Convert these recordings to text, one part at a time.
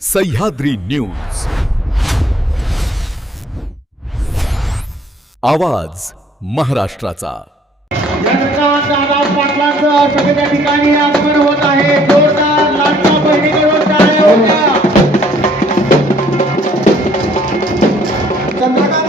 Sahyadri news आवाज महाराष्ट्राचा। चंद्रकांत पाटलांचं सगळ्या ठिकाणी आगमन होत आहे। जोरदार लाटा बहिणीकडून टाळ्या होत्या। चंद्रकांत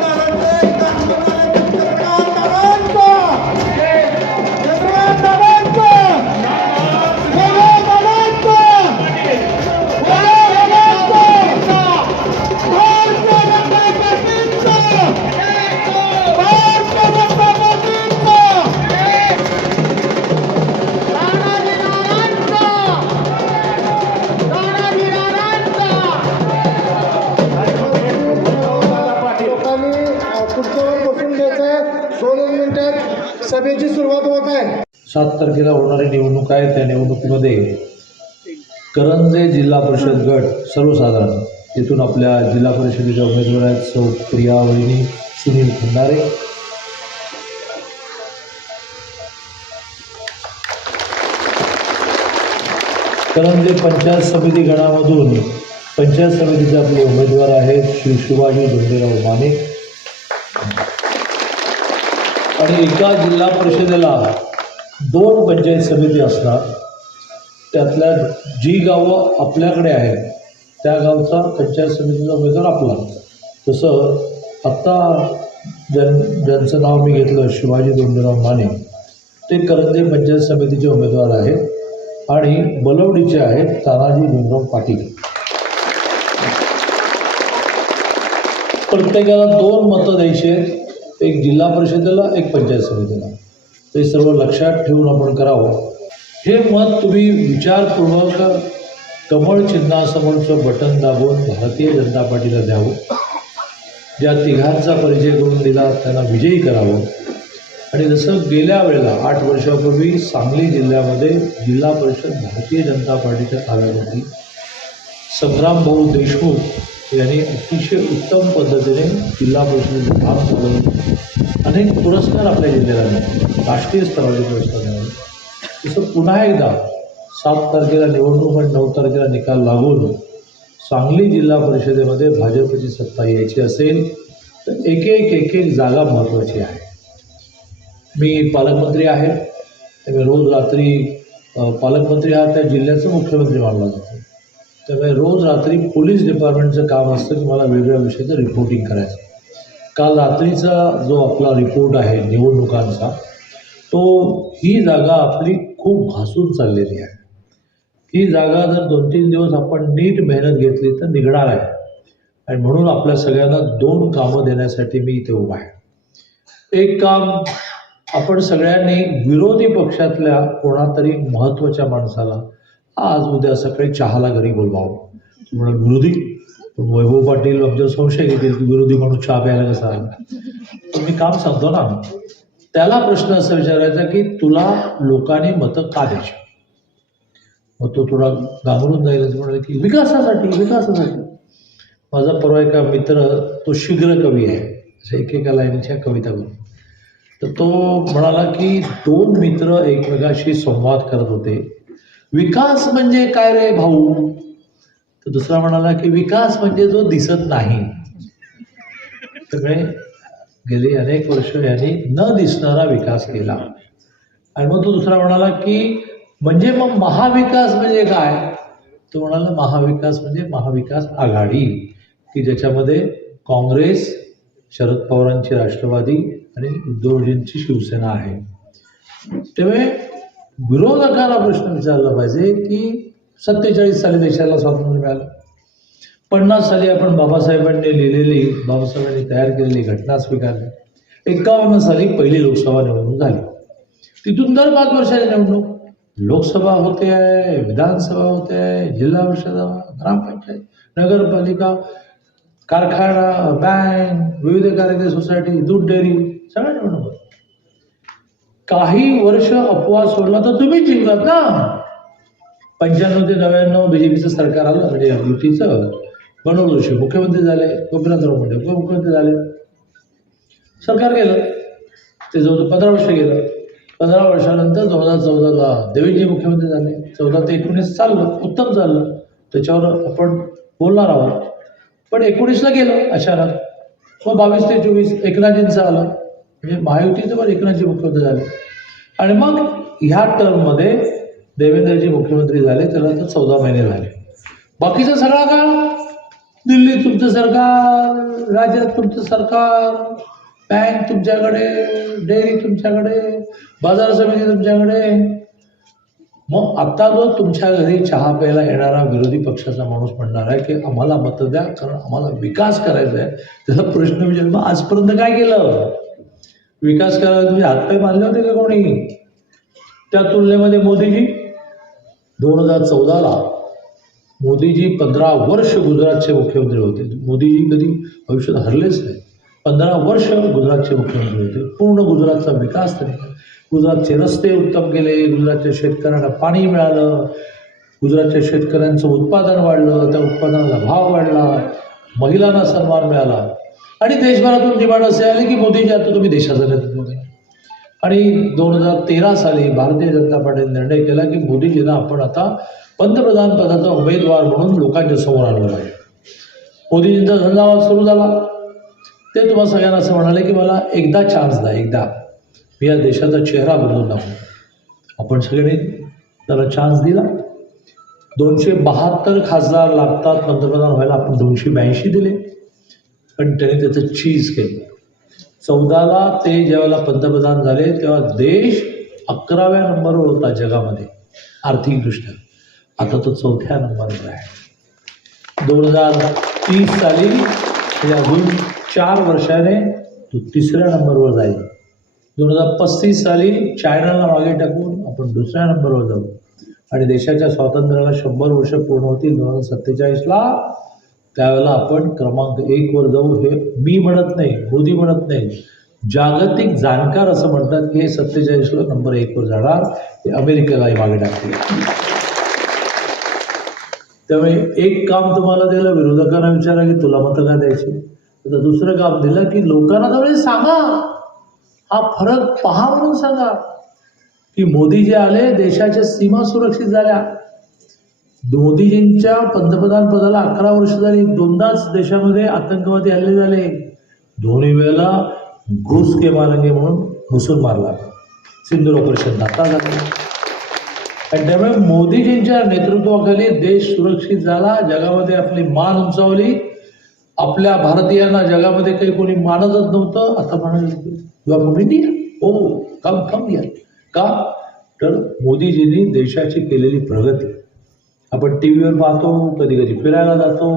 सभेची सुरुवात होत आहे। 7 तारखेला होणारी निवडणूक आहे। त्या निवडणुकीमध्ये करंजे जिल्हा परिषद गट सर्वसाधारण येथून आपल्या जिल्हा परिषदेच्या उमेदवार आहेत सौ प्रिया वहिनी सुनील खंडारे, करंजे पंचायत समिती गणामधून पंचायत समितीचे आपले उमेदवार आहेत श्री शिवाजी धोंडेराव माने, आणि एका जिल्हा परिषदेला 2 पंचायत समिती असणार। त्यातल्या जी गावं आपल्याकडे आहेत त्या गावचा पंचायत समितीचा उमेदवार आपला। तसं आत्ता ज्यांचं नाव मी घेतलं शिवाजी धोंडेराव माने ते करंजे पंचायत समितीचे उमेदवार आहेत आणि बलवडीचे आहेत तानाजी भीमराव पाटील। प्रत्येकाला 2 मतं द्यायची आहेत, एक जिल्हा परिषदेला एक पंचायत समितीला। ते सर्व लक्षात ठेवून आपण करावं। हे मत तुम्ही विचारपूर्वक कमळ चिन्हासमोरचं बटन दाबून भारतीय जनता पार्टीला द्यावं। ज्या तिघांचा परिचय करून दिला त्यांना विजयी करावं। आणि जसं गेल्या वेळेला 8 वर्षापूर्वी सांगली जिल्ह्यामध्ये जिल्हा परिषद भारतीय जनता पार्टीच्या ताब्यात होती, संग्राम भाऊ देशमुख यांनी अतिशय उत्तम पद्धतीने जिल्हा परिषदेचं काम चालवलं। अनेक पुरस्कार आपल्या जिल्ह्याला मिळाले, राष्ट्रीय स्तरावरचे पुरस्कार मिळाले। तसं पुन्हा एकदा 7 तारखेला निवडणूक आणि 9 तारखेला निकाल लागून सांगली जिल्हा परिषदेमध्ये भाजपची सत्ता यायची असेल तर एक जागा महत्त्वाची आहे। मी पालकमंत्री आहे, त्यामुळे रोज रात्री पालकमंत्री हा त्या जिल्ह्याचा मुख्यमंत्री मानला जातो। त्यामुळे रोज रात्री पोलीस डिपार्टमेंटचं काम असतं की मला वेगवेगळ्या विषयाचं रिपोर्टिंग करायचं। काल रात्रीचा जो आपला रिपोर्ट आहे निवडणुकांचा तो ही जागा आपली खूप घासून चाललेली आहे। ही जागा जर 2-3 दिवस आपण नीट मेहनत घेतली तर निघणार आहे, आणि म्हणून आपल्या सगळ्यांना 2 कामं देण्यासाठी मी इथे उभा आहे। एक काम, आपण सगळ्यांनी विरोधी पक्षातल्या कोणातरी महत्त्वाच्या माणसाला आज उद्या सकाळी चहाला घरी बोलवावं। तुम्हाला विरोधी वैभव पाटील आमच्या संशय घेतील की विरोधी म्हणून चहा प्यायला कसा आला, तर मी काम सांगतो ना, त्याला प्रश्न असा विचारायचा की तुला लोकांनी मतं का द्यायची। मग तो थोडा घाबरून जाईल, म्हणाले की विकासासाठी। माझा परवा एका मित्र, तो शीघ्र कवी आहे, अशा एकेका लाईनच्या कविता बोलतो, तर तो म्हणाला की 2 मित्र एकमेकाशी संवाद करत होते, विकास म्हणजे काय रे भाऊ। तर दुसरा म्हणाला की विकास म्हणजे जो दिसत नाही। त्यामुळे गेली अनेक वर्ष यांनी न दिसणारा विकास केला। आणि मग तो दुसरा म्हणाला की म्हणजे मग महाविकास म्हणजे काय। तो म्हणाला महाविकास म्हणजे महाविकास आघाडी, की ज्याच्यामध्ये काँग्रेस, शरद पवारांची राष्ट्रवादी आणि उद्धवजींची शिवसेना आहे। त्यामुळे विरोधकाला प्रश्न विचारला पाहिजे की 47 साली देशाला स्वातंत्र्य मिळालं, 50 साली आपण बाबासाहेबांनी लिहिलेली, बाबासाहेबांनी तयार केलेली घटना स्वीकारली, 51 साली पहिली लोकसभा निवडणूक झाली, तिथून दर 5 वर्षाची निवडणूक, लोकसभा होते आहे, विधानसभा होते आहे, जिल्हा परिषद, ग्रामपंचायत, नगरपालिका, कारखाना, बँक, विविध कार्यकारी सोसायटी, दूध डेअरी, सगळ्या निवडणूक। काही वर्ष अपवाद सोडला तर तुम्हीच जिंकलात ना। 95 ते 99 बीजेपीचं सरकार आलं, म्हणजे युतीचं, मनोहर जोशी मुख्यमंत्री झाले, गोपीनाथराव मुंडे उपमुख्यमंत्री झाले, सरकार गेलं, ते जवळ 15 वर्ष गेलं। 15 वर्षानंतर 2014ला देवेंद्रजी मुख्यमंत्री झाले, 14 ते 19 चाललं, उत्तम चाललं। त्याच्यावर आपण बोलणार आहोत. पण 19ला गेलं अचानक, मग 22 ते 24 एकनाथजींचं आलं, म्हणजे महायुतीचं पण एकनाथजी मुख्यमंत्री झाले. आणि मग ह्या टर्ममध्ये देवेंद्रजी मुख्यमंत्री झाले, त्याला तर 14 महिने झाले. बाकीचा सगळा काळ दिल्लीत तुमचं सरकार, राज्यात तुमचं सरकार, बँक तुमच्याकडे, डेअरी तुमच्याकडे, बाजार समिती तुमच्याकडे. मग आता जो तुमच्या घरी चहा प्यायला येणारा विरोधी पक्षाचा माणूस म्हणणार आहे की आम्हाला मतं द्या कारण आम्हाला विकास करायचा आहे, त्याला प्रश्न विचार, मग आजपर्यंत काय केलं? विकास करायला तुम्ही हातपाय मारले होते का कोणी? त्या तुलनेमध्ये मोदीजी 2014ला मोदीजी 15 वर्ष गुजरातचे मुख्यमंत्री होते. मोदीजी कधी आयुष्यात हरलेच नाही. 15 वर्ष गुजरातचे मुख्यमंत्री होते. पूर्ण गुजरातचा विकास त्यांनी केला. गुजरातचे रस्ते उत्तम केले, गुजरातच्या शेतकऱ्यांना पाणी मिळालं, गुजरातच्या शेतकऱ्यांचं उत्पादन वाढलं, त्या उत्पादनाला भाव वाढला, महिलांना सन्मान मिळाला. आणि देशभरातून डिमांड असे आले की मोदीजी आता तुम्ही देशाचं नेतृत्व करा. आणि 2013 साली भारतीय जनता पार्टीने निर्णय केला की मोदीजींना आपण आता पंतप्रधान पदाचा उमेदवार म्हणून लोकांच्या समोर आणलं पाहिजे. मोदीजींचा झंझावात सुरू झाला. ते तुम्हा सगळ्यांना असं म्हणाले की मला एकदा चान्स द्या, एकदा मी या देशाचा चेहरा बदलून दाखवू. आपण सगळ्यांनी त्याला चान्स दिला. 272 खासदार लागतात पंतप्रधान व्हायला, आपण 282 दिले. पण त्यांनी त्याचं चीज केलं. 14ला ते ज्यावेळेला पंतप्रधान झाले तेव्हा देश 11व्या नंबरवर होता जगामध्ये आर्थिकदृष्ट्या. आता तो 4थ्या नंबरवर आहे. 2030 साली म्हणजे अजून 4 वर्षाने तो 3ऱ्या नंबरवर जाईल. 2035 साली चायनाला मागे टाकून आपण 2ऱ्या नंबरवर जाऊ. आणि देशाच्या स्वातंत्र्याला 100 वर्ष पूर्ण होतील 2047ला. त्यावेळेला आपण क्रमांक 1 वर जाऊ. हे मी म्हणत नाही, मोदी म्हणत नाही, जागतिक जाणकार असं म्हणतात की हे 47ला नंबर 1 वर जाणार. ते अमेरिकेलाही मागे टाकतील. त्यामुळे एक काम तुम्हाला दिलं, विरोधकांना विचारा की तुला मतं का द्यायची. आता दुसरं काम दिलं की लोकांना त्यावेळी सांगा, हा फरक पहा म्हणून सांगा की मोदी जे आले देशाच्या सीमा सुरक्षित झाल्या. मोदीजींच्या पंतप्रधान पदाला 11 वर्ष झाली. 2दाच देशामध्ये आतंकवादी हल्ले झाले. दोन्ही वेळेला घुस के मारेंगे म्हणून घुसून मारला. सिंदूर ऑपरेशन दाता झालं. आणि त्यामुळे मोदीजींच्या नेतृत्वाखाली देश सुरक्षित झाला. जगामध्ये आपली मान उंचावली. आपल्या भारतीयांना जगामध्ये काही कोणी मानतच नव्हतं. आता म्हणाले यू आर फ्रॉम इंडिया, ओ कम या. का तर मोदीजींनी देशाची केलेली प्रगती आपण टी व्हीवर पाहतो, कधी कधी फिरायला जातो.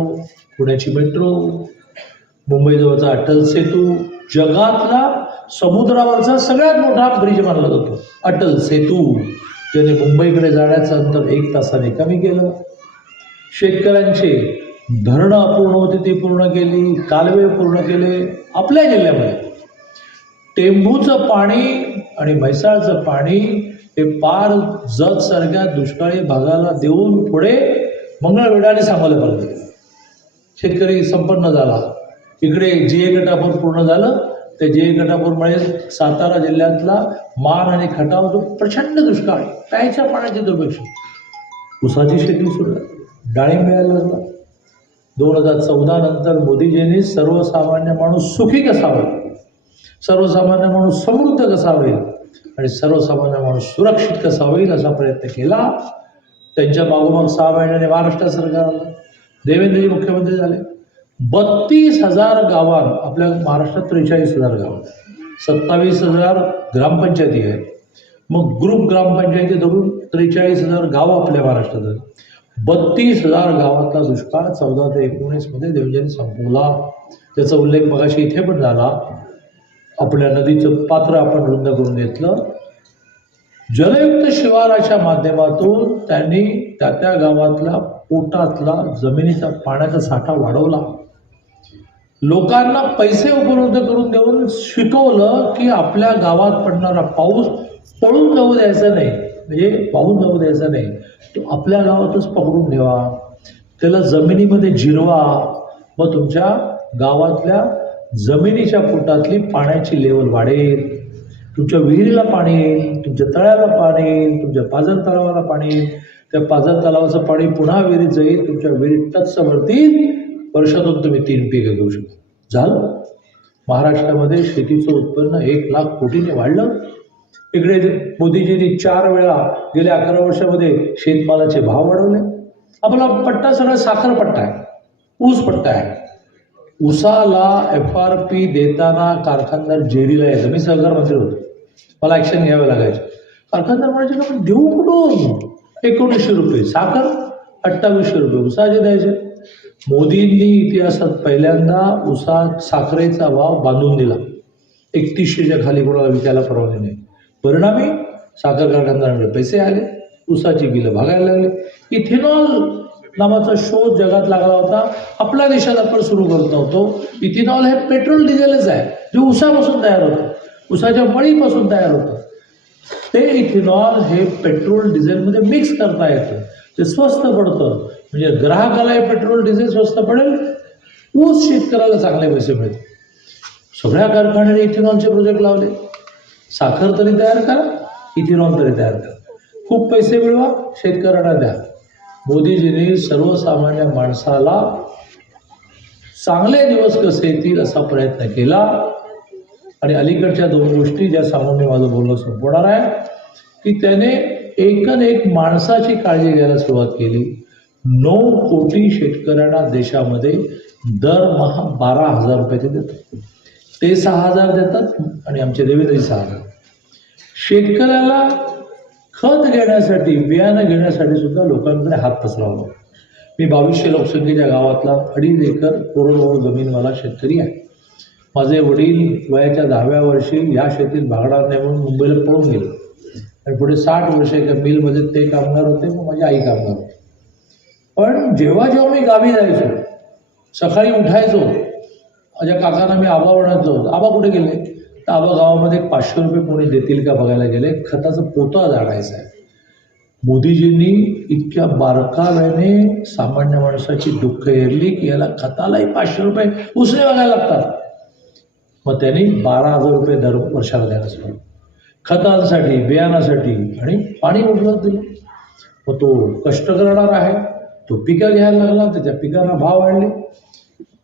पुण्याची मेट्रो, मुंबईजवळचा अटल सेतू, जगातला समुद्रावरचा सगळ्यात मोठा ब्रिज मानला जातो अटल सेतू, ज्याने मुंबईकडे जाण्याचं अंतर 1 तासाने कमी केलं. शेतकऱ्यांचे धरणं अपूर्ण होती ती पूर्ण केली, कालवे पूर्ण केले. आपल्या जिल्ह्यामध्ये टेंभूचं पाणी आणि म्हैसाळचं पाणी हे पार जतसारख्या दुष्काळी भागाला देऊन पुढे मंगळवेढ्याने सांभाळलं पाहिजे. शेतकरी संपन्न झाला. इकडे जे गटापूर पूर्ण झालं. त्या जे गटापूरमुळे सातारा जिल्ह्यातला मान आणि खटाव जो प्रचंड दुष्काळ, प्यायच्या पाण्याची दुर्भिक्ष, ऊसाची शेती सुरू झाली, डाळिंब मिळायला लागला. 2014 नंतर मोदीजींनी सर्वसामान्य माणूस सुखी कसा होईल, सर्वसामान्य माणूस समृद्ध कसा होईल आणि सर्वसामान्य माणूस सुरक्षित कसा होईल असा प्रयत्न केला. त्यांच्या मागोमाग 6 महिन्याने महाराष्ट्र सरकार आलं. देवेंद्रजी मुख्यमंत्री झाले. 32,000 गावात, आपल्या महाराष्ट्रात 43,000 गाव, 27,000 ग्रामपंचायती आहेत. मग ग्रुप ग्रामपंचायती धरून 43,000 गावं आपल्या महाराष्ट्रात आहेत. 32,000 गावातला दुष्काळ 14 ते 19 मध्ये देवेंद्रजींनी संपवला. त्याचा उल्लेख मगाशी इथे पण झाला. आपल्या नदीचं पात्र आपण रुंद करून घेतलं. जलयुक्त शिवाराच्या माध्यमातून त्यांनी त्या गावातला पोटातला जमिनीचा पाण्याचा साठा वाढवला. लोकांना पैसे उपलब्ध करून देऊन शिकवलं की आपल्या गावात पडणारा पाऊस पळून जाऊ द्यायचा नाही, म्हणजे पाहून जाऊ द्यायचा नाही, तो आपल्या गावातच पकडून ठेवा, त्याला जमिनीमध्ये जिरवा. मग तुमच्या गावातल्या जमिनीच्या पोटातली पाण्याची लेवल वाढेल, तुमच्या विहिरीला पाणी येईल, तुमच्या तळ्याला पाणी येईल, तुमच्या पाझर तलावाला पाणी येईल. त्या पाझर तलावाचं पाणी पुन्हा विहिरीत जाईल, तुमच्या विहिरीत टच्च भरतील, वर्षातून तुम्ही 3 पिकं घेऊ शकता. झालं. महाराष्ट्रामध्ये शेतीचं उत्पन्न 1,00,000 कोटीने वाढलं. इकडे मोदीजींनी 4 वेळा गेल्या 11 वर्षामध्ये शेतमालाचे भाव वाढवले. आपला पट्टा सगळा साखर पट्टा आहे, ऊस पट्टा आहे. ऊसाला FRP देताना कारखानदार जेरीला यायचं. मी सहकार मंत्री होतो, मला ॲक्शन घ्यावं लागायचं. कारखानदार म्हणायचे आपण देऊ कुठून? 1900 रुपये साखर, 2800 रुपये ऊसाचे द्यायचे. मोदींनी इतिहासात पहिल्यांदा ऊसात साखरेचा भाव बांधून दिला. 3100च्या खाली कोणाला विकायला परवानगी नाही. परिणामी साखर कारखानदारांकडे पैसे आले, ऊसाची बिलं भागायला लागले. इथेनॉल नावाचा शोध जगात लागला होता, आपल्या देशात आपण सुरू करत नव्हतो. इथेनॉल हे पेट्रोल डिझेलच आहे, जे ऊसापासून तयार होतं, ऊसाच्या मळीपासून तयार होतं. ते इथेनॉल हे पेट्रोल डिझेलमध्ये मिक्स करता येतं, ते स्वस्त पडतं. म्हणजे ग्राहकाला हे पेट्रोल डिझेल स्वस्त पडेल, ऊस शेतकऱ्याला चांगले पैसे मिळतील. सगळ्या कारखान्याने इथेनॉलचे प्रोजेक्ट लावले. साखर तरी तयार करा, इथेनॉल तरी तयार करा, खूप पैसे मिळवा, शेतकऱ्यांना द्या. मोदीजींनी सर्वसामान्य माणसाला चांगले दिवस कसे येतील असा प्रयत्न केला. आणि अलीकडच्या 2 गोष्टी ज्या सांगून मी माझं बोलणं संपवणार आहे, की त्याने एक माणसाची काळजी घ्यायला सुरुवात केली. 9 कोटी शेतकऱ्यांना देशामध्ये दरमहा 12,000 रुपये ते देतात. ते 6,000 देतात आणि आमचे देवेंद्रजी 6,000. शेतकऱ्याला खत घेण्यासाठी, बियाणं घेण्यासाठी सुद्धा लोकांकडे हात पसरावा लागतो. मी 2200 लोकसंख्येच्या गावातला 2.5 एकर कोरडवाहू जमीनवाला शेतकरी आहे. माझे वडील वयाच्या 10व्या वर्षी या शेतीत भागणार नाही म्हणून मुंबईला पळून गेले आणि पुढे 60 वर्ष एका मिलमध्ये ते कामगार होते, मग माझी आई कामगार होती. पण जेव्हा मी गावी जायचो, सकाळी उठायचो, माझ्या काकांना मी आबा म्हणायचो. आबा कुठे गेले? तर आबा गावामध्ये 500 रुपये कोणी देतील का बघायला गेले, खताचं पोतं झाडायचं आहे. मोदीजींनी इतक्या बारकाव्याने सामान्य माणसाची दुःख एरली की याला खतालाही 500 रुपये उसने बघायला लागतात. मग त्यांनी 12,000 रुपये दर वर्षाला द्यायला सुरू, खतांसाठी, बियाणासाठी, आणि पाणी उपलब्ध दिलं. मग तो कष्ट करणार आहे, तो पिकं घ्यायला लागला, त्याच्या पिकांना भाव वाढले.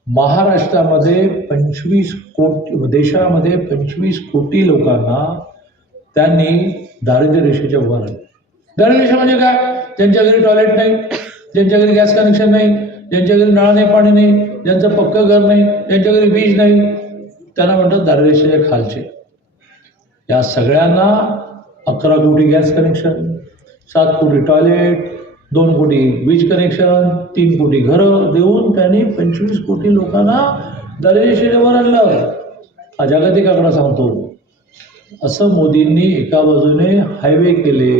महाराष्ट्रामध्ये 25 कोटी, देशामध्ये 25 कोटी लोकांना त्यांनी दारिद्र्य रेषेच्या वर आणले. दारिद्र्य रेषा म्हणजे काय? ज्यांच्या घरी टॉयलेट नाही, ज्यांच्या घरी गॅस कनेक्शन नाही, ज्यांच्या घरी नळाने पाणी नाही, ज्यांचं पक्कं घर नाही, ज्यांच्या घरी वीज नाही, त्यांना म्हणतात दारिद्र्य रेषेच्या खालचे. या सगळ्यांना 11 कोटी गॅस कनेक्शन, 7 कोटी टॉयलेट, 2 कोटी वीज कनेक्शन, 3 कोटी घरं देऊन त्यांनी 25 कोटी लोकांना दारिद्र्य रेषेवर आणलं. हा जागतिक आकडा सांगतो. असं मोदींनी एका बाजूने हायवे केले,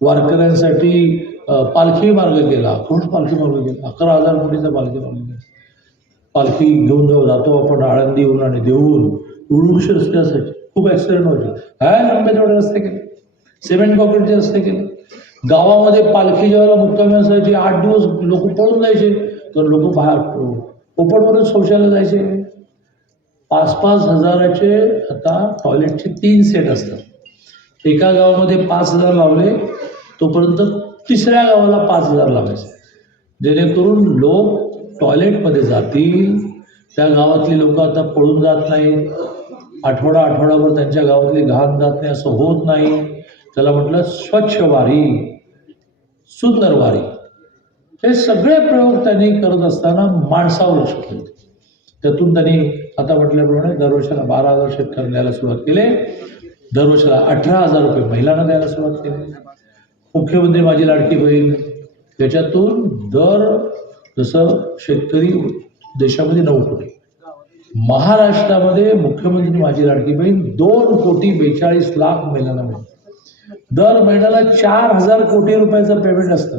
वारकऱ्यांसाठी पालखी मार्ग केला. कोण पालखी मार्ग केला? 11,000 कोटीचा पालखी मार्ग केला. पालखी घेऊन जातो आपण आळंदीहून आणि देऊन उडूश रस्ते असायचे, खूप ॲक्सिडेंट व्हायचे. काय लंबे तेवढे रस्ते केले, सिमेंट कॉन्क्रीटचे रस्ते केले. गावामध्ये पालखी ज्यावेळेला मुक्कामी असायची, 8 दिवस लोक पळून जायचे, तर लोक बाहेर पोपटवरच शौचालय जायचे. 5-5 हजाराचे आता टॉयलेटचे 3 सेट असतात. एका गावामध्ये 5,000 लावले, तोपर्यंत 3ऱ्या गावाला 5,000 लावायचे, जेणेकरून लोक टॉयलेटमध्ये जातील. त्या गावातली लोक आता पळून जात नाहीत, आठवडाभर त्यांच्या गावातली घाण जात नाही, असं होत नाही. त्याला म्हटलं स्वच्छ वारी, सुंदर वारी. हे सगळे प्रयोग त्यांनी करत असताना माणसावर लक्ष केलं. त्यातून त्यांनी आता म्हटल्याप्रमाणे दरवर्षाला 12,000 शेतकऱ्यांना द्यायला सुरुवात केली. दरवर्षाला 18,000 रुपये महिलांना द्यायला सुरुवात केली. मुख्यमंत्री माझी लाडकी बहीण, त्याच्यातून दर जसं शेतकरी देशामध्ये 9 कोटी, महाराष्ट्रामध्ये मुख्यमंत्री माझी लाडकी बहीण 2,42,00,000 महिलांना मिळते. दर महिन्याला 4,000 कोटी रुपयाचं पेमेंट असतं.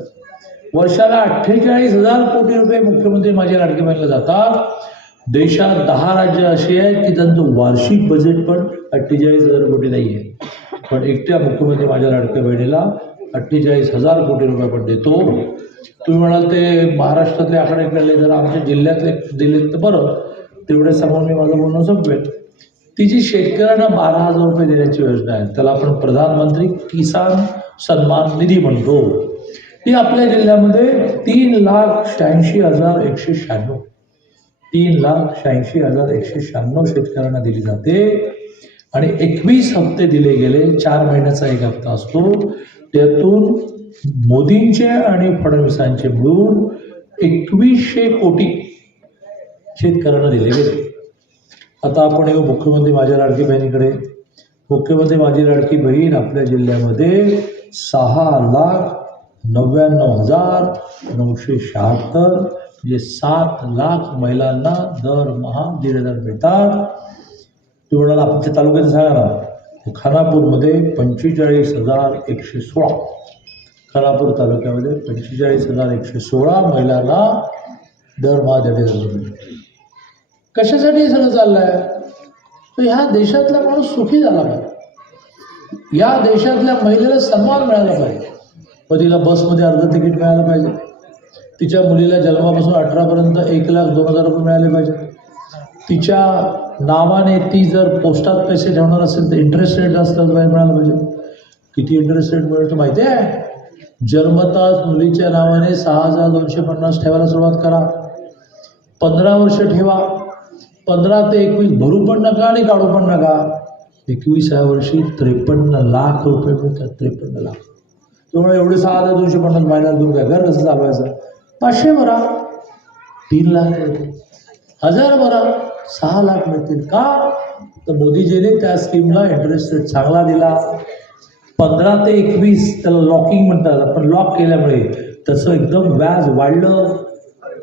वर्षाला 48,000 कोटी रुपये मुख्यमंत्री माझ्या लाडकी बहिणीला जातात. देशात 10 राज्य अशी आहेत की त्यांचं वार्षिक बजेट पण 48,000 कोटी नाही आहे, पण एकट्या मुख्यमंत्री माझ्या लाडक्या बहिणीला 48,000 कोटी रुपये आपण देतो. तुम्ही म्हणाल ते महाराष्ट्रातले आकडे केले, जर आमच्या जिल्ह्यातले दिले तर बरं. तेवढे सांगून मी माझं बोलणं संपवेल. ती जी शेतकऱ्यांना 12,000 रुपये देण्याची योजना आहे, त्याला आपण प्रधानमंत्री किसान सन्मान निधी म्हणतो. ही आपल्या जिल्ह्यामध्ये 3,86,196 3,86,196 शेतकऱ्यांना दिली जाते आणि 21 हप्ते दिले गेले. 4 महिन्याचा एक हप्ता असतो. त्यातून मोदींचे आणि फडणवीसांचे मिळून 2100 कोटी शेतकऱ्यांना दिले गेले. आता आपण येऊ मुख्यमंत्री माझ्या लाडकी बहिणीकडे. मुख्यमंत्री माझी लाडकी बहीण आपल्या जिल्ह्यामध्ये 6,99,976 म्हणजे 7 लाख महिलांना दरमहा 1,500 मिळतात. तुम्ही म्हणाला आमच्या तालुक्यात सांगा ना. खानापूरमध्ये 45,116 खानापूर तालुक्यामध्ये 45,116 महिलांना दरमहा 1,500 मिळतात. कशासाठी हे सगळं चाललं आहे? तर ह्या देशातला माणूस सुखी झाला पाहिजे. या देशातल्या महिलेला सन्मान मिळाला पाहिजे. मग तिला बसमध्ये अर्ध तिकीट मिळालं पाहिजे. तिच्या मुलीला जन्मापासून 18पर्यंत 1,02,000 रुपये मिळाले पाहिजे. तिच्या नावाने ती जर पोस्टात पैसे ठेवणार असेल तर इंटरेस्ट रेट जास्त मिळाला पाहिजे. किती इंटरेस्ट रेट मिळतो माहिती आहे? जन्मताच मुलीच्या नावाने 6,250 ठेवायला सुरुवात करा. 15 वर्ष ठेवा. 15 ते 21 भरू पण नका आणि काढू पण नका. 21व्या वर्षी 53 लाख रुपये मिळतात. 53 लाख. त्यामुळे एवढे 6,250 महिन्याला दूर काय घर कसं चालवायचं? 500 भरा 3 लाख मिळतील. 1000 भरा 6 लाख मिळतील. का? तर मोदीजीने त्या स्कीमला इंटरेस्ट रेट चांगला दिला. 15 ते 21 त्याला लॉकिंग म्हणतात. आपण लॉक केल्यामुळे त्याचं एकदम व्याज वाढलं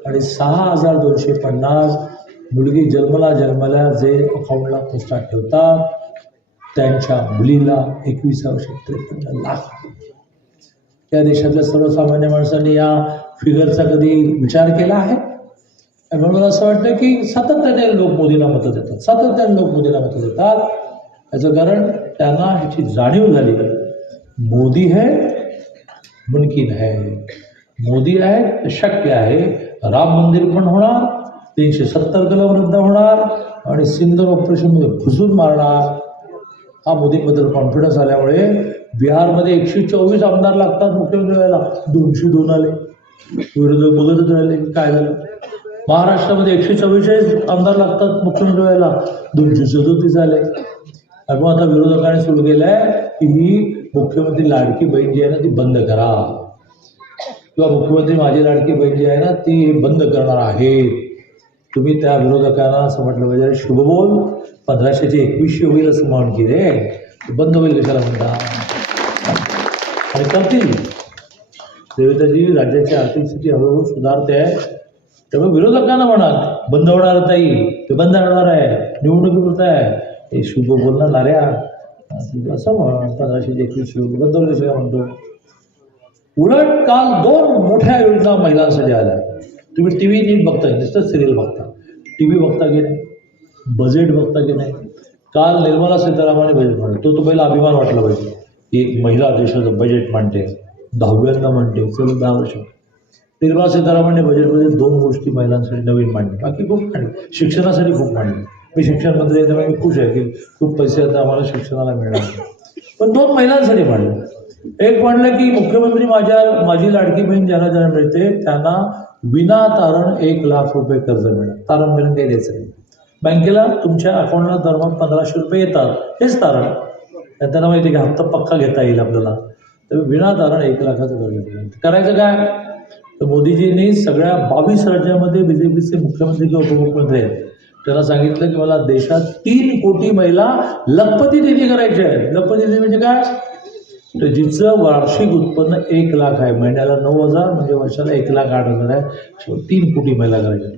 आणि 6,250 मुलगी जन्मल्या जे अकाउंटला पोस्टात ठेवतात त्यांच्या मुलीला 21व्या वर्षी 53 लाख. या देशातल्या सर्वसामान्य माणसांनी या फिगरचा कधी विचार केला आहे? म्हणून मला असं वाटतं की सातत्याने लोक मोदींना मतं देतात. याचं कारण त्यांना ह्याची जाणीव झाली. मोदी है मुमकिन है. मोदी आहे तर शक्य आहे. राम मंदिर पण होणार, 370 कलम रद्द होणार आणि सिंदूर ऑपरेशनमध्ये घुसून मारणार. हा मोदींबद्दल कॉन्फिडन्स आल्यामुळे बिहारमध्ये 124 आमदार लागतात मुख्यमंत्री व्हायला. 202 आले. विरोधक बघतच राहिले काय झालं. महाराष्ट्रामध्ये 144 आमदार लागतात मुख्यमंत्री व्हायला. 237 आले. आणि मग आता विरोधकांनी सुरू केलं आहे की ही मुख्यमंत्री लाडकी बहीण जी आहे ना ती बंद करा, किंवा मुख्यमंत्री माझी लाडकी बहीण जी आहे ना ती बंद करणार आहे. तुम्ही त्या विरोधकांना असं म्हटलं पाहिजे शुभ बोल 1500चे 2100 होईल असं म्हणून की रे बंद होईल कशाला म्हणता. आणि करतील. देवेंद्रजी राज्याची आर्थिक स्थिती हळूहळू सुधारते आहे. त्यामुळे विरोधकांना म्हणा बंद होणार ताई ते बंद होणार आहे निवडणुकीपुरत आहे हे शुभ बोलणार नाऱ्या असं म्हण 1500चे 2100 बंद होईल कशाला म्हणतो. उलट काल 2 मोठ्या योजना महिलांसाठी आल्या. तुम्ही टी व्ही नीट बघताय नुसतं सिरियल बघता. टी व्ही बघता की नाही, बजेट बघता की नाही. काल निर्मला सीतारामने बजेट मांडलं. तो पहिला अभिमान वाटला पाहिजे. एक महिला देशाचं बजेट मांडते, 10व्यांदा मांडते, सलग 10 वर्ष. निर्मला सीतारामने बजेटमध्ये 2 गोष्टी महिलांसाठी नवीन मांडली. बाकी खूप मांडली. शिक्षणासाठी खूप मांडली. मी शिक्षण मंत्री आहे त्यामुळे मी खुश आहे की खूप पैसे आता आम्हाला शिक्षणाला मिळणार. पण 2 महिलांसाठी मांडले. एक म्हणलं की मुख्यमंत्री माझी लाडकी बहीण ज्यांना मिळते त्यांना विनातारण 1 लाख रुपये कर्ज मिळणार. तारण बिरण काही द्यायचं नाही. बँकेला तुमच्या अकाउंटला दरमहा 1500 रुपये येतात. हेच तारण. त्यांना माहिती आहे की हप्ता पक्का घेता येईल आपल्याला. तर विनातारण 1 लाखाचं कर्ज मिळणार. करायचं काय? तर मोदीजींनी सगळ्या 22 राज्यामध्ये BJPचे मुख्यमंत्री किंवा उपमुख्यमंत्री आहेत त्यांना सांगितलं की मला देशात 3 कोटी महिला लखपती दीदी करायचे आहेत. लखपती दीदी म्हणजे काय? तर जिचं वार्षिक उत्पन्न 1 लाख आहे, महिन्याला 9,000 म्हणजे वर्षाला 1,08,000 आहे. 3 कोटी महिला करायच्या.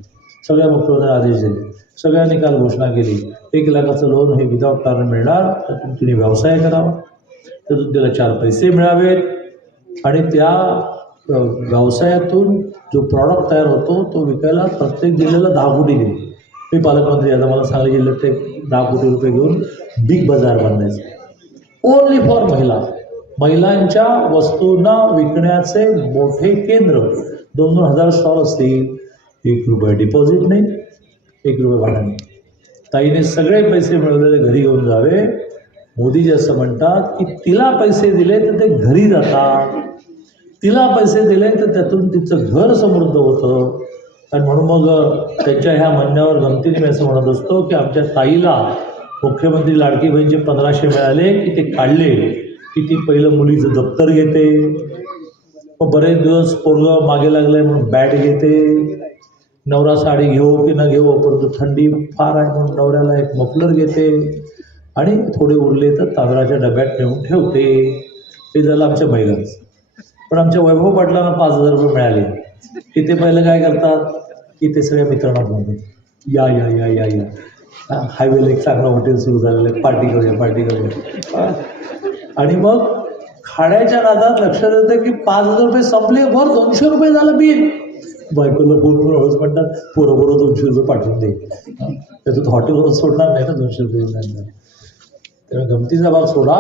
सगळ्या मुख्यमंत्र्यांनी आदेश दिले. सगळ्यांनी काल घोषणा केली 1 लाखाचं लोन हे विदाऊट तारण मिळणार. तर तुम्ही व्यवसाय करावा, तर त्याला 4 पैसे मिळावेत आणि त्या व्यवसायातून जो प्रॉडक्ट तयार होतो तो विकायला प्रत्येक जिल्ह्याला 10 कोटी दिले. मी पालकमंत्री आता मला सांगली जिल्ह्यात ते 10 कोटी रुपये घेऊन बिग बाजार बांधायचं ओनली फॉर महिलांच्या वस्तूंना विकण्याचे मोठे केंद्र. 2-2 हजार स्टॉल असतील. 1 रुपये डिपॉझिट नाही, 1 रुपये भाडं नाही. ताईने सगळे पैसे मिळवलेले घरी घेऊन जावे. मोदीजी असं म्हणतात की तिला पैसे दिले तर ते घरी जातात. तिला पैसे दिले तर त्यातून तिचं घर समृद्ध होतं. आणि म्हणून मग त्यांच्या ह्या म्हणण्यावर गमतीने मी असं म्हणत असतो की आमच्या ताईला मुख्यमंत्री लाडकी बहीणचे 1500 मिळाले की ते काढले की ती पहिलं मुलीचं दप्तर घेते, मग बरेच दिवस पोरगं मागे लागलं आहे म्हणून बॅट घेते, नवरा साडी घेऊ की न घेऊ परंतु थंडी फार आहे म्हणून नवऱ्याला एक मफलर घेते आणि थोडे उरले तर तांदळाच्या डब्यात नेऊन ठेवते. हे झालं आमच्या महिलांचं. पण आमच्या वैभव पाटलांना 5000 रुपये मिळाले की ते पहिलं काय करतात की ते सगळ्या मित्रांना म्हणतात या या या या या हायवेला एक चांगलं हॉटेल सुरू झालेलं आहे, पार्टी करूया. आणि मग खाण्याच्या नादात लक्षात येतं की 5000 रुपये संपले, वर 200 रुपये झालं बिल. बायकोला फोन हळूच म्हणतात पोरं 200 रुपये पाठवून दे. त्याच्यात हॉटेलवर सोडणार नाही ना 200 रुपये. त्यामुळे गमतीचा भाग सोडा,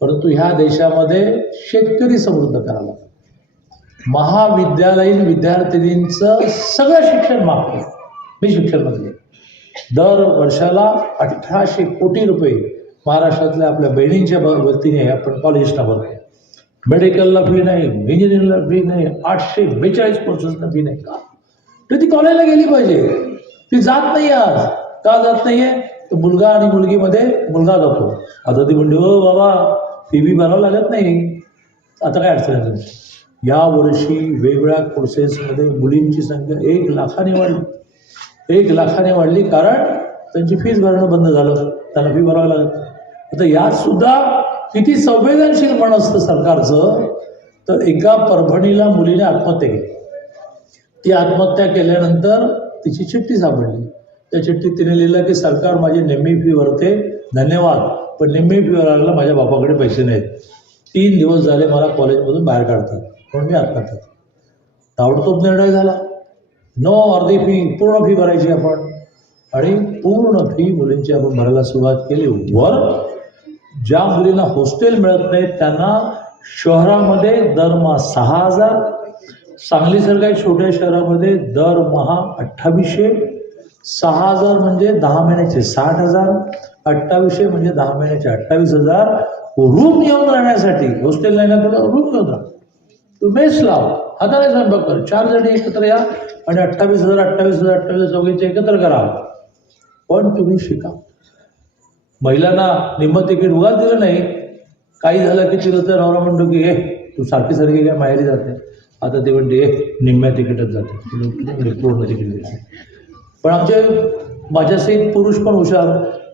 परंतु ह्या देशामध्ये शेतकरी समृद्ध करावा. महाविद्यालयीन विद्यार्थिनींचं सगळं शिक्षण माफ केलं. मी शिक्षणमंत्री. दर वर्षाला 1800 कोटी रुपये महाराष्ट्रातल्या आपल्या बहिणींच्या वतीने आपण कॉलेजना भरतो. मेडिकलला फी नाही, इंजिनिअरिंगला फी नाही, 842 कोर्सेसना फी नाही. का तर ती कॉलेजला गेली पाहिजे. ती जात नाही. आज का जात नाही आहे? तर मुलगा आणि मुलगीमध्ये मुलगा जातो. आता ती म्हणते हो बाबा फी बी भरावं लागत नाही. आता काय अडचण नाही. यावर्षी वेगवेगळ्या कोर्सेसमध्ये मुलींची संख्या 1 लाखाने वाढली. 1 लाखाने वाढली कारण त्यांची फीस भरणं बंद झालं, त्यांना फी भरावं लागत. आता यात सुद्धा किती संवेदनशील पण असतं सरकारचं. तर एका परभणीला मुलीने आत्महत्या केली. ती आत्महत्या केल्यानंतर तिची चिठ्ठी सापडली. त्या चिठ्ठीत तिने लिहिलं की सरकार माझी निम्मी फी भरते, धन्यवाद, पण निम्मी फी भरायला माझ्या बापाकडे पैसे नाहीत. 3 दिवस झाले मला कॉलेजमधून बाहेर काढतात म्हणून मी आत्महत्या. ताबडतोब निर्णय झाला, नो अर्धी फी, पूर्ण फी भरायची आपण. आणि पूर्ण फी मुलींची आपण भरायला सुरुवात केली. वर ज्या मुलींना हॉस्टेल मिळत नाही त्यांना शहरामध्ये दरमहा 6000, सांगलीसारख्या छोट्या शहरामध्ये दरमहा 2800. 6000 म्हणजे 10 महिन्याचे 60,000, 2800 म्हणजे 10 महिन्याचे 28,000. रूम येऊन राहण्यासाठी, हॉस्टेल नाही ना तुला रूम घेऊन राहा, तू मेस लाव, हाताने स्वयंपाक कर, 4 जणी एकत्र या आणि 28,000 चौघीचे एकत्र करा, पण तुम्ही शिका. महिलांना निम्म तिकीट उगाच दिलं नाही. काही झालं की तिला तर नवरा म्हणतो की हे तू सारखी काय माहेरी जाते. आता ते म्हणते निम्म्या तिकीटच जाते, पूर्ण तिकीट द्यायचे. पण आमचे माझ्यासहित पुरुष पण हुशार.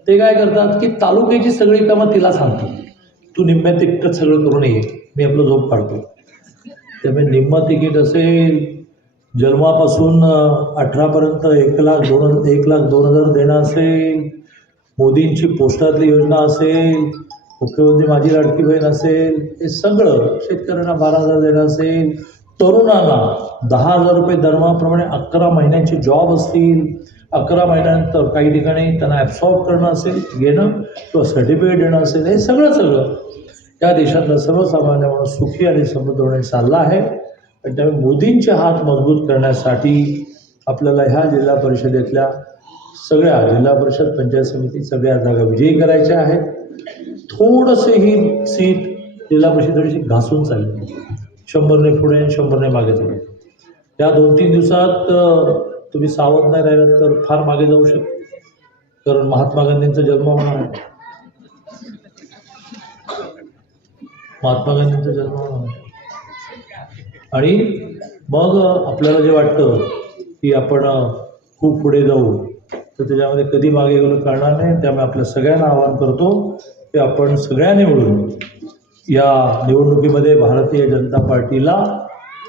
ते काय करतात की तालुक्याची सगळी कामं तिला सांगतो, तू निम्म्या तिकीटच सगळं करून ये, मी आपलं झोप काढतो. त्यामुळे निम्म तिकीट असेल, जन्मापासून 18पर्यंत 1,02,000 देणं असेल, मोदींची पोस्टातली योजना असेल, मुख्यमंत्री माझी लाडकी बहीण असेल, हे सगळं, शेतकऱ्यांना 12,000 देणं असेल, तरुणांना 10,000 रुपये दरमहाप्रमाणे 11 महिन्यांचे जॉब असतील, 11 महिन्यानंतर काही ठिकाणी त्यांना ॲब्सॉर्ब करणं असेल, घेणं किंवा सर्टिफिकेट देणं असेल, हे सगळं या देशातला सर्वसामान्य माणूस सुखी आणि समृद्ध होण्याचा चालला आहे. आणि त्यामुळे मोदींचे हात मजबूत करण्यासाठी आपल्याला ह्या जिल्हा परिषदेतल्या सगळ्या जिल्हा परिषद पंचायत समिती सगळ्या जागा विजयी करायच्या आहेत. थोडंसं ही सीट जिल्हा परिषद थोडीशी घासून चालली, 100ने पुढे 100ने मागे चालली. या 2-3 दिवसात तुम्ही सावध नाही राहिलात तर फार मागे जाऊ शकतो. कारण महात्मा गांधींचा जन्म होणार आहे. आणि मग आपल्याला जे वाटतं की आपण खूप पुढे जाऊ, तर त्याच्यामध्ये कधी मागे गेलो कळणार नाही. त्यामुळे आपल्या सगळ्यांना आवाहन करतो की आपण सगळ्यांनी मिळून या निवडणुकीमध्ये भारतीय जनता पार्टीला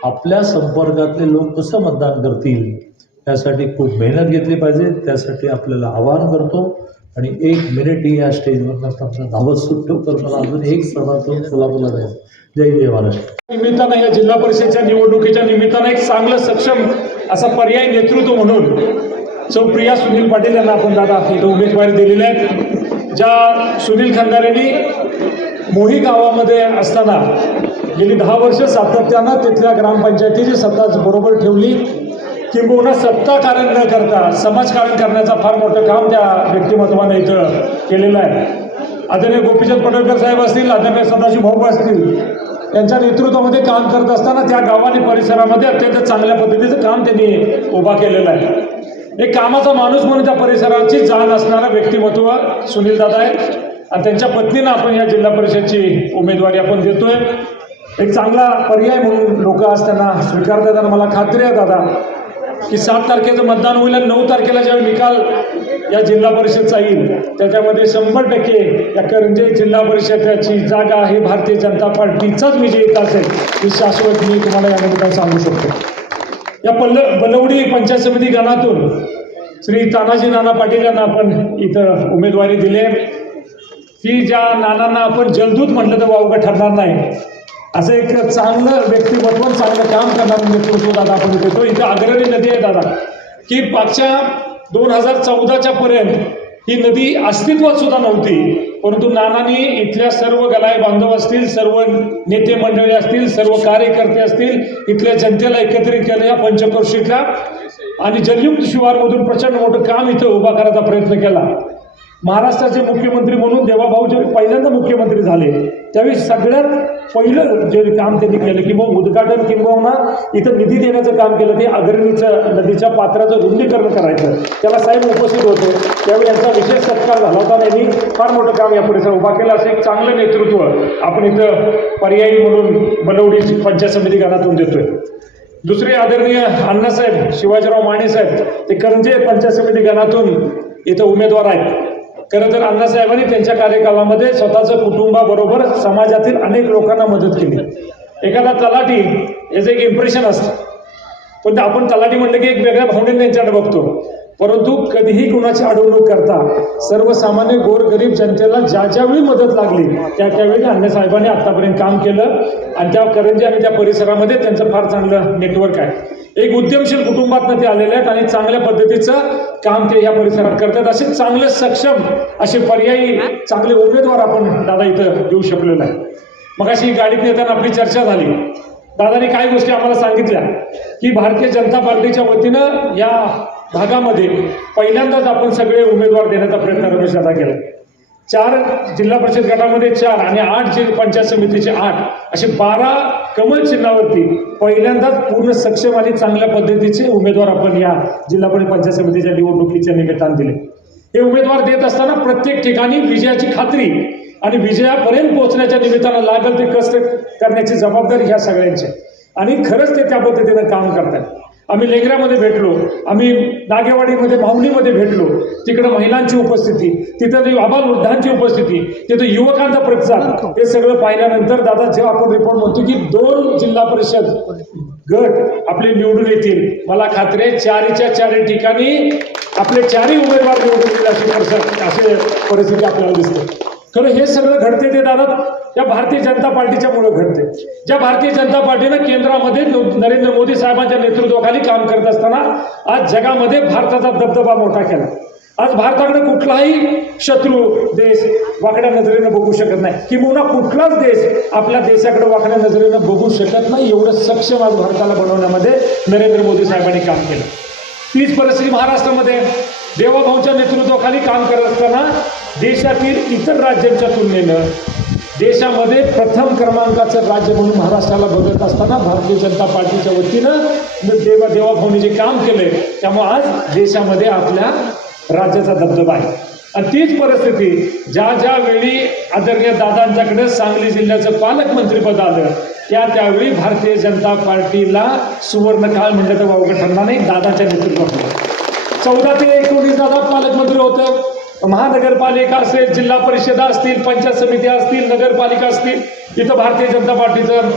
आपल्या संपर्कातले लोक कसं मतदान करतील त्यासाठी खूप मेहनत घेतली पाहिजे. त्यासाठी आपल्याला आवाहन करतो. आणि 1 मिनिटही या स्टेजवर आपला धावत सुटतो तर मला अजून एक सभा सोलापूरला जायचं. जय महाराष्ट्र. निमित्तानं या जिल्हा परिषदेच्या निवडणुकीच्या निमित्तानं एक चांगलं सक्षम असा पर्याय नेतृत्व म्हणून सौ प्रिया सुनील पाटील यांना आपण दादा इथं उमेदवारी दिलेली आहे. ज्या सुनील खंदारेंनी मोही गावामध्ये असताना गेली 10 वर्ष सातत्यानं तिथल्या ग्रामपंचायतीची सत्ता बरोबर ठेवली. किंबहुना सत्ताकारण न करता समाजकारण करण्याचं फार मोठं काम त्या व्यक्तिमत्वानं इथं केलेलं आहे. आदरणीय गोपीचंद पडळकर साहेब असतील, आदरणीय सदाशिव भाऊ असतील, यांच्या नेतृत्वामध्ये काम करत असताना त्या गावाने परिसरामध्ये अत्यंत चांगल्या पद्धतीचं काम त्यांनी उभा केलेलं आहे। एक कामाचा माणूस म्हणून त्या परिसराची जाण असणारा व्यक्तिमत्व सुनील दादा आहे आणि त्यांच्या पत्नीनं आपण या जिल्हा परिषदची उमेदवारी आपण देतोय। एक चांगला पर्याय म्हणून लोक आज त्यांना स्वीकारतात आणि मला खात्री आहे दादा की 7 तारखेचं मतदान होईल आणि 9 तारखेला ज्यावेळी निकाल या जिल्हा परिषदचा येईल त्याच्यामध्ये 100% या करंजे जिल्हा परिषदेची जागा ही भारतीय जनता पार्टीचाच विजयी असेल ही शाश्वत मी तुम्हाला या निमित्तानं सांगू शकतो। या बलवडी पंचायत समिती गणातून श्री तानाजी नाना पाटील यांना आपण इथं उमेदवारी दिली की ज्या नानांना आपण जलदूत म्हटलं तर वावगं ठरणार नाही असं एक चांगलं व्यक्तिमत्व चांगलं काम करणारं नेतृत्व दादा आपण देतो। इथं अग्रणी नदी आहे दादा की मागच्या 2014च्या पर्यंत ही नदी अस्तित्वात सुद्धा नव्हती, परंतु नानांनी इथल्या सर्व गलाय बांधव असतील, सर्व नेते मंडळी असतील, सर्व कार्यकर्ते असतील, इथल्या जनतेला एकत्रित केलं या पंचक्रोशीतल्या आणि जलयुक्त शिवारमधून प्रचंड मोठं काम इथं उभा करायचा प्रयत्न केला। महाराष्ट्राचे मुख्यमंत्री म्हणून देवाभाऊ जेव्हा पहिल्यांदा मुख्यमंत्री झाले त्यावेळी सगळ्यात पहिलं जे काम त्यांनी केलं किंवा उद्घाटन किंवा इथं निधी देण्याचं काम केलं ते अग्रणीचं नदीच्या पात्राचं रुंदीकरण करायचं। त्याला साहेब उपस्थित होते त्यावेळी यांचा विशेष सत्कार झाला होता आणि यांनी फार मोठं काम या परिसरात उभा केलं। असं एक चांगलं नेतृत्व आपण इथं पर्यायी म्हणून बलवडी पंचायत समिती गणातून देतोय। दुसरे आदरणीय अण्णासाहेब शिवाजीराव माने साहेब ते करंजे पंचायत समिती गणातून इथं उमेदवार आहेत। खरं तर अण्णासाहेबांनी त्यांच्या कार्यकालामध्ये स्वतःचं कुटुंबाबरोबर समाजातील अनेक लोकांना मदत केली। एखादा तलाठी याचं एक इम्प्रेशन असतं, पण आपण तलाठी म्हणलं की एक वेगळ्या भावनेने त्यांच्याकडे बघतो, परंतु कधीही कुणाची अडवणूक करता सर्वसामान्य गोरगरीब जनतेला ज्या ज्यावेळी मदत लागली त्यावेळी अण्णासाहेबांनी आतापर्यंत काम केलं आणि त्या करंजी आणि त्या परिसरामध्ये त्यांचं फार चांगलं नेटवर्क आहे। एक उद्यमशील कुटुंबातनं ते आलेले आहेत आणि चांगल्या पद्धतीचं काम ते या परिसरात करतात। असे चांगले सक्षम असे पर्यायी चांगले उमेदवार आपण दादा इथं देऊ शकलेलो आहे। मग अशी गाडीत नेताना आपली चर्चा झाली, दादानी काही गोष्टी आम्हाला सांगितल्या की भारतीय जनता पार्टीच्या वतीनं या भागामध्ये पहिल्यांदाच आपण सगळे उमेदवार देण्याचा प्रयत्न रमेश दादा केला। 4 जिल्हा परिषद गटामध्ये 4 आणि 8 पंचायत समितीचे 8 असे 12 कमल चिन्हावरती पहिल्यांदाच पूर्ण सक्षम आणि चांगल्या पद्धतीचे उमेदवार आपण या जिल्हा परिषद पंचायत समितीच्या निवडणुकीच्या निमित्तानं दिले। हे उमेदवार देत असताना प्रत्येक ठिकाणी विजयाची खात्री आणि विजयापर्यंत पोहोचण्याच्या निमित्तानं लागेल ते कष्ट करण्याची जबाबदारी ह्या सगळ्यांची आणि खरंच ते त्या पद्धतीनं काम करतात। आम्ही लेंगऱ्यामध्ये भेटलो, आम्ही नागेवाडीमध्ये माऊलीमध्ये भेटलो, तिकडं महिलांची उपस्थिती, तिथं आबालवृद्धांची उपस्थिती, तिथं युवकांचा प्रतिसाद, हे सगळं पाहिल्यानंतर दादा जेव्हा आपण रिपोर्ट म्हणतो की 2 जिल्हा परिषद गट आपले निवडून येतील, मला खात्री आहे 4च्या 4 ठिकाणी आपले 4ही उमेदवार निवडून येतील अशी परिस्थिती आपल्याला दिसते। खरं हे सगळं घडते ते दादा या भारतीय जनता पार्टीच्यामुळे घडते। ज्या भारतीय जनता पार्टीनं केंद्रामध्ये नरेंद्र मोदी साहेबांच्या नेतृत्वाखाली काम करत असताना आज जगामध्ये भारताचा दबदबा मोठा केला। आज भारताकडे कुठलाही शत्रू देश वाकड्या नजरेनं बघू शकत नाही, किंवा कुठलाच देश आपल्या देशाकडे वाकड्या नजरेनं बघू शकत नाही, एवढं सक्षम आज भारताला बनवण्यामध्ये नरेंद्र मोदी साहेबांनी काम केलं। तीच परिस्थिती महाराष्ट्रामध्ये देवाभाऊंच्या नेतृत्वाखाली काम करत असताना देशातील इतर राज्यांच्या तुलनेनं देशामध्ये प्रथम क्रमांकाचं राज्य म्हणून महाराष्ट्राला बघत असताना भारतीय जनता पार्टीच्या वतीनं देवाभाऊंनी जे काम केलंय त्यामुळे आज देशामध्ये आपल्या राज्याचा दबदबा आहे। आणि तीच परिस्थिती ज्या वेळी आदरणीय दादांच्याकडे सांगली जिल्ह्याचं पालकमंत्रीपद आलं त्यावेळी भारतीय जनता पार्टीला सुवर्णकाळ म्हणलं तर वावगं ठरणार नाही। दादाच्या नेतृत्वाखाली 14 ते 19 दादा पालकमंत्री होते। महानगरपालिका असेल, जिल्हा परिषदा असतील, पंचायत समित्या असतील, नगरपालिका असतील, तिथं भारतीय जनता पार्टीचं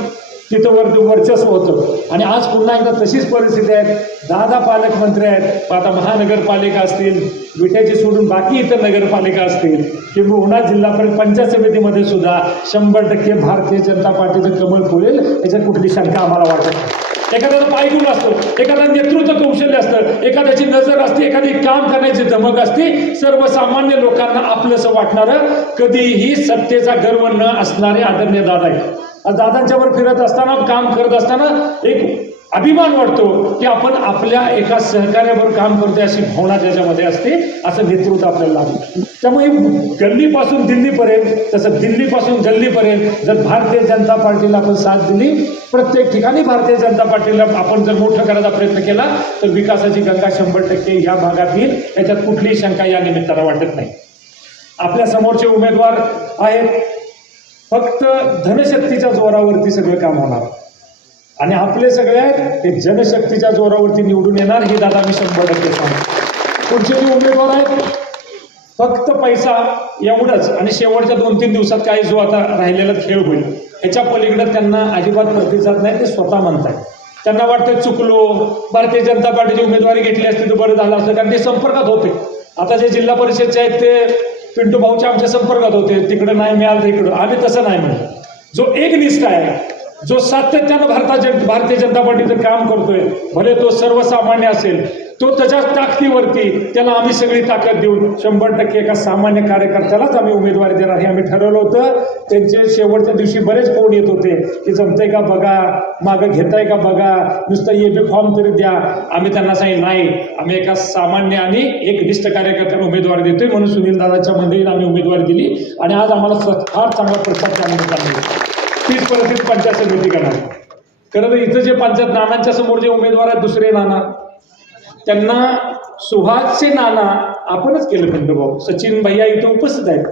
तिथं वर्चस्व होतं आणि आज पुन्हा एकदा तशीच परिस्थिती आहे। दादा पालकमंत्री आहेत, आता महानगरपालिका असतील, विट्याची सोडून बाकी इतर नगरपालिका असतील किंवा जिल्हा पंचायत समितीमध्ये सुद्धा 100% भारतीय जनता पार्टीचं कमळ फुलेल याच्यात कुठली शंका आम्हाला वाटत नाही। एखाद्याचं पायगुण असतो, एखादा नेतृत्व कौशल्य असतं, एखाद्याची नजर असते, एखादी काम करण्याची धमक असते, सर्वसामान्य लोकांना आपलंसं वाटणारं कधीही सत्तेचा गर्व न असणारे आदरणीय दादा आहेत। दादांच्यावर फिरत असताना काम करत असताना एक अभिमान वाटतो की आपण आपल्या एका सहकार्याबरोबर काम करतोय अशी भावना त्याच्यामध्ये असते. असं नेतृत्व आपल्याला लागतं. त्यामुळे गल्लीपासून दिल्लीपर्यंत, तसं दिल्लीपासून गल्लीपर्यंत जर भारतीय जनता पार्टीला आपण साथ दिली, प्रत्येक ठिकाणी भारतीय जनता पार्टीला आपण जर मोठं करायचा प्रयत्न केला तर विकासाची गंगा 100% ह्या भागात येईल. याच्यात कुठलीही शंका या निमित्तानं वाटत नाही. आपल्या समोरचे उमेदवार आहेत, फक्त धनशक्तीच्या जोरावरती सगळं काम होणार आणि आपले सगळे ते जनशक्तीच्या जोरावरती निवडून येणार. ही दादा मी 100% सांगतो. पुढचे जे उमेदवार आहेत फक्त पैसा एवढंच आणि शेवटच्या 2-3 दिवसात काही जो आता राहिलेला खेळ होईल ह्याच्या पलीकडे त्यांना अजिबात प्रतिसाद नाही. ते स्वतः म्हणतात. त्यांना वाटतं चुकलो, भारतीय जनता पार्टीची उमेदवारी घेतली असती तर बरं झालं असतं, कारण ते संपर्कात होते. आता जे जिल्हा परिषदचे आहेत ते पिंटू भाऊच्या आमच्या संपर्कात होते. तिकडं नाही मिळालं तर इकडं. आम्ही तसं नाही म्हणतो. जो एकनिष्ठ आहे, जो सातत्यानं भारतीय जनता पार्टीचं काम करतोय, भले तो सर्वसामान्य असेल, तो त्याच्या ताकदीवरती त्याला आम्ही सगळी ताकद देऊन 100% एका सामान्य कार्यकर्त्यालाच आम्ही उमेदवारी देणार हे आम्ही ठरवलं होतं. त्यांचे शेवटच्या दिवशी बरेच फोन येत होते की जमतंय का बघा, मागं घेताय का बघा, नुसतं EB फॉर्म तरी द्या. आम्ही त्यांना सांगितलं नाही, आम्ही एका सामान्य आणि एकनिष्ठ कार्यकर्त्याला उमेदवारी देतोय. म्हणून सुनील दादाच्या मंडळीला आम्ही उमेदवारी दिली आणि आज आम्हाला फार चांगला प्रतिसाद त्यामध्ये. तीच परिस्थिती पंचायत समिती करणार. खरं तर इथं जे पंचायत नानांच्या समोर जे उमेदवार आहेत दुसरे नाना, त्यांना सुहासचे नाना आपणच केलं. पिंटू भाऊ, सचिन भैया इथं उपस्थित आहेत.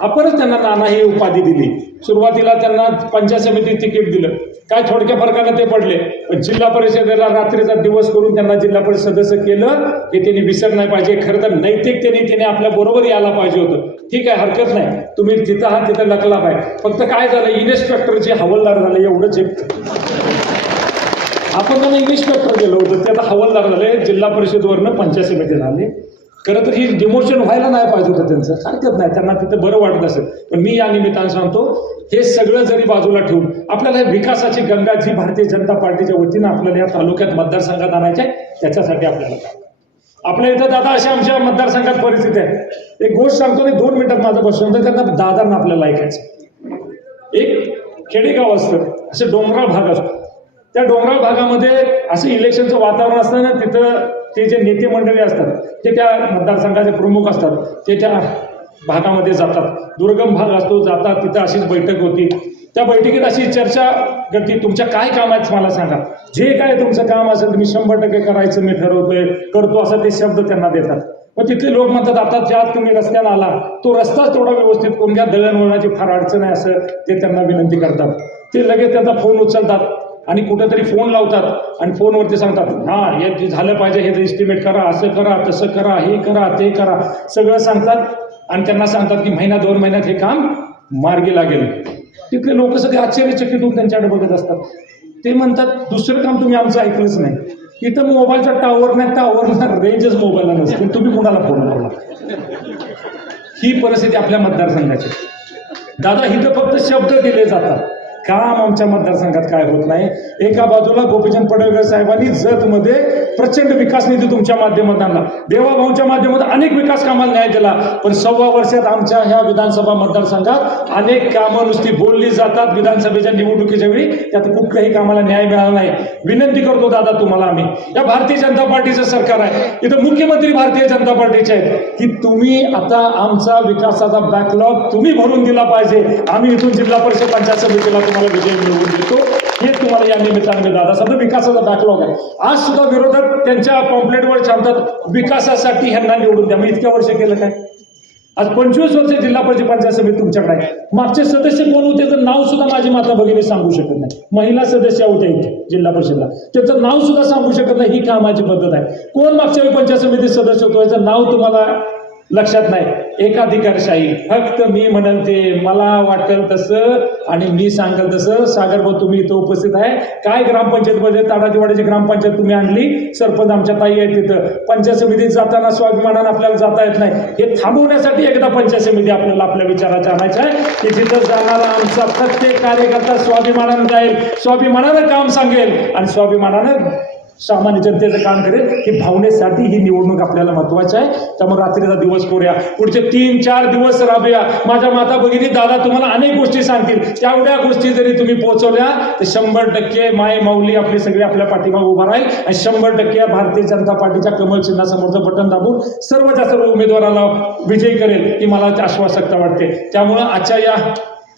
आपणच त्यांना नाना ही उपाधी दिली. सुरुवातीला त्यांना पंचायत समिती तिकीट दिलं, काय थोडक्या फरकानं ते पडले, पण जिल्हा परिषदेला रात्रीचा दिवस करून त्यांना जिल्हा परिषद सदस्य केलं. हे त्यांनी विसर नाही पाहिजे. खरं तर नैतिकतेने त्याने आपल्या बरोबर यायला पाहिजे होतं. ठीक आहे, हरकत नाही, तुम्ही जिथं आहात तिथं लकला पाहिजे. फक्त काय झालं, इन्स्पेक्टरचे हवालदार झाले एवढंच एक. आपण त्यांना इन्स्पेक्टर गेलो होतं, ते आता हवालदार झाले, जिल्हा परिषदवरनं पंचायत समिती झाली. खरं तर ही डिमोशन व्हायला नाही पाहिजे होतं त्यांचं. हरकत नाही, त्यांना तिथं बरं वाटत असेल. पण मी या निमित्तानं सांगतो, हे सगळं जरी बाजूला ठेवून आपल्याला विकासाची गंगा जी भारतीय जनता पार्टीच्या वतीनं आपल्याला या तालुक्यात मतदारसंघात आणायचे, त्याच्यासाठी आपल्याला आपल्या इथं दादा अशा आमच्या मतदारसंघात परिस्थिती आहे. एक गोष्ट सांगतो, 2 मिनिटात माझं बसून तर त्यांना दादांना आपल्याला ऐकायचं. एक खेडेगाव असतं, असे डोंगराळ भाग असतो. त्या डोंगराळ भागामध्ये असं इलेक्शनचं वातावरण असतं ना, तिथं ते जे नेते मंडळी असतात ते त्या मतदारसंघाचे प्रमुख असतात, ते त्या भागामध्ये जातात. दुर्गम भाग असतो, जातात. तिथं अशीच बैठक होती. त्या बैठकीत अशी चर्चा करते, तुमच्या काय काम आहेत मला सांगा, जे काय तुमचं काम असेल तुम्ही 100% करायचं मी ठरवतोय, करतो, असं ते शब्द त्यांना देतात. मग तिथले लोक म्हणतात, आता ज्या तुम्ही रस्त्यानं आला तो रस्ताच थोडा व्यवस्थित करून घ्या, दळणवळणाची फार अडचण आहे, असं ते त्यांना विनंती करतात. ते लगेच त्यांचा फोन उचलतात आणि कुठेतरी फोन लावतात आणि फोनवरती सांगतात, हां हे झालं पाहिजे, हे एस्टिमेट करा, असं करा, तसं करा, हे करा, ते करा, सगळं सांगतात. आणि त्यांना सांगतात की 1-2 महिन्यात हे काम मार्गी लागेल. तिथले लोक सगळे आश्चर्यचकित होऊन त्यांच्याकडे बघत असतात. ते म्हणतात, दुसरं काम तुम्ही आमचं ऐकलंच नाही. इथं मोबाईलचा टावर नाही, टावरला रेंजच मोबाईलला नसते, तुम्ही कुणाला फोन लावला. ही परिस्थिती आपल्या मतदारसंघाची. दादा इथं फक्त शब्द दिले जातात, काम आमच्या मतदारसंघात काय होत नाही. एका बाजूला गोपीचंद पडळकर साहेबांनी जतमध्ये प्रचंड विकास निधी तुमच्या माध्यमातून आणला, देवाभाऊच्या माध्यमातून अनेक विकास कामाला न्याय दिला. पण 1.25 वर्षात आमच्या ह्या विधानसभा मतदारसंघात अनेक कामं नुसती बोलली जातात. विधानसभेच्या निवडणुकीच्या वेळी त्यात कुठल्याही कामाला न्याय मिळाला नाही. विनंती करतो दादा तुम्हाला, आम्ही या भारतीय जनता पार्टीचं सरकार आहे, इथं मुख्यमंत्री भारतीय जनता पार्टीचे आहेत, की तुम्ही आता आमचा विकासाचा बॅकलॉग तुम्ही भरून दिला पाहिजे. आम्ही इथून जिल्हा परिषद पंचायत समितीला तुम्हाला विजय मिळवून देतो. हे तुम्हाला या निमित्ताने मी दादा सांगतो, विकासाचा बॅकलॉग आहे. आज सुद्धा विरोधक त्यांच्या पॉम्पलेटवर सांगतात विकासासाठी ह्यांना निवडून द्या. मी इतक्या वर्ष केलं काय? आज 25 वर्ष जिल्हा परिषद पंचायत समिती तुमच्याकडे आहे. मागचे सदस्य कोण होते तर नाव सुद्धा माझी माता भगिनी सांगू शकत नाही. महिला सदस्य होते जिल्हा परिषदला, त्याचं नाव सुद्धा सांगू शकत नाही. ही कामाची पद्धत आहे. कोण मागच्या वेळी पंचायत समिती सदस्य होतो याचं नाव तुम्हाला लक्षात नाही. एकाधिकारशाही, फक्त मी म्हणेल ते, मला वाटेल तसं आणि मी सांगेल तसं. सागरभाऊ तुम्ही इथं उपस्थित आहे. काय ग्रामपंचायतमध्ये ताडाजीवाड्याची ग्रामपंचायत तुम्ही आणली, सरपंच आमच्या ताई आहेत तिथं. पंचायत समितीत जाताना स्वाभिमानानं आपल्याला जाता येत नाही. हे थांबवण्यासाठी एकदा पंचायत समिती आपल्याला आपल्या विचाराच्या आणायचं आहे, की जिथं जाणारा आमचा प्रत्येक कार्यकर्ता स्वाभिमानानं जाईल, स्वाभिमानानं काम सांगेल आणि स्वाभिमानानं सामान्य जनतेचं काम करेल ही भावनेसाठी ही निवडणूक आपल्याला महत्वाची आहे. त्यामुळे रात्रीचा दिवस करूया, पुढचे 3-4 दिवस राबूया. माझ्या माता भगिनी दादा तुम्हाला अनेक गोष्टी सांगतील, तेवढ्या गोष्टी जरी तुम्ही पोहोचवल्या तर 100% माय माऊली आपली सगळी आपल्या पाठीमागे उभा राहील आणि 100% भारतीय जनता पार्टीच्या कमळ चिन्हासमोरचं बटन दाबून सर्वच्या सर्व उमेदवाराला विजयी करेल ही मला आश्वासकता वाटते. त्यामुळं आजच्या या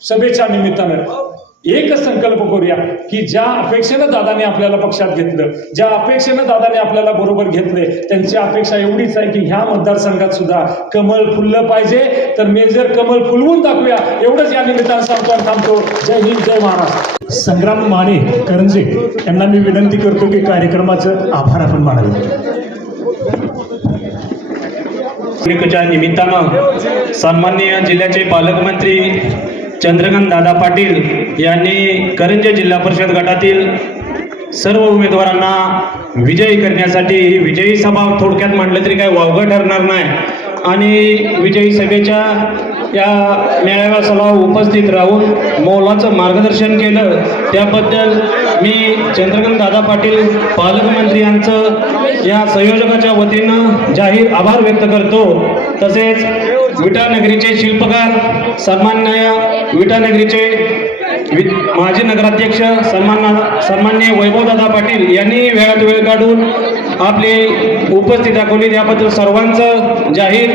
सभेच्या निमित्तानं एकच संकल्प करूया की ज्या अपेक्षेनं दादाने आपल्याला पक्षात घेतलं, ज्या अपेक्षेनं दादाने आपल्याला बरोबर घेतले, त्यांची अपेक्षा एवढीच आहे की ह्या मतदारसंघात सुद्धा कमळ फुललं पाहिजे. तर मेजर कमळ फुलवून दाखवूया एवढंच या निमित्तानं सांगतो आणि थांबतो. जय हिंद, जय महाराष्ट्र. संग्राम माने करंजे यांना मी विनंती करतो की कार्यक्रमाचं आभार आपण मानावे. च्या निमित्तानं सन्माननीय जिल्ह्याचे पालकमंत्री चंद्रकांत दादा पाटील यांनी करंजे जिल्हा परिषद गटातील सर्व उमेदवारांना विजयी करण्यासाठी विजयी सभा थोडक्यात म्हटलं तरी काही वावगं ठरणार नाही आणि विजयी सभेच्या या मेळाव्याला उपस्थित राहून मोलाचं मार्गदर्शन केलं त्याबद्दल मी चंद्रकांत दादा पाटील पालकमंत्री यांचं या संयोजकाच्या वतीनं जाहीर आभार व्यक्त करतो. तसेच विटानगरीचे शिल्पकार सन्माननीय विटानगरीचे माजी नगराध्यक्ष सन्माननीय वैभवदादा पाटील यांनी वेळात वेळ काढून आपली उपस्थिती दाखवली त्याबद्दल सर्वांचं जाहीर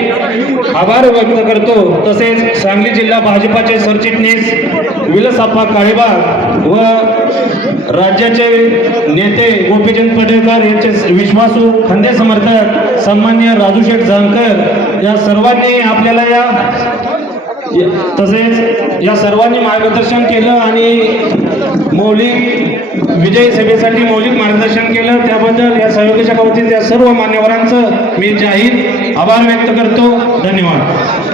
आभार व्यक्त करतो. तसेच सांगली जिल्हा भाजपाचे सरचिटणीस विलासप्पा काळेबाग व राज्याचे नेते गोपीचंद पडळकर यांचे विश्वासू खंदे समर्थक सन्माननीय राजूशेठ जानकर या सर्वांनी आपल्याला तसेच या सर्वांनी मार्गदर्शन केलं आणि मौलिक विजयी सभेसाठी मौलिक मार्गदर्शन केलं त्याबद्दल या संयोजकाच्या वतीने या सर्व मान्यवरांचं मी जाहीर आभार व्यक्त करतो. धन्यवाद.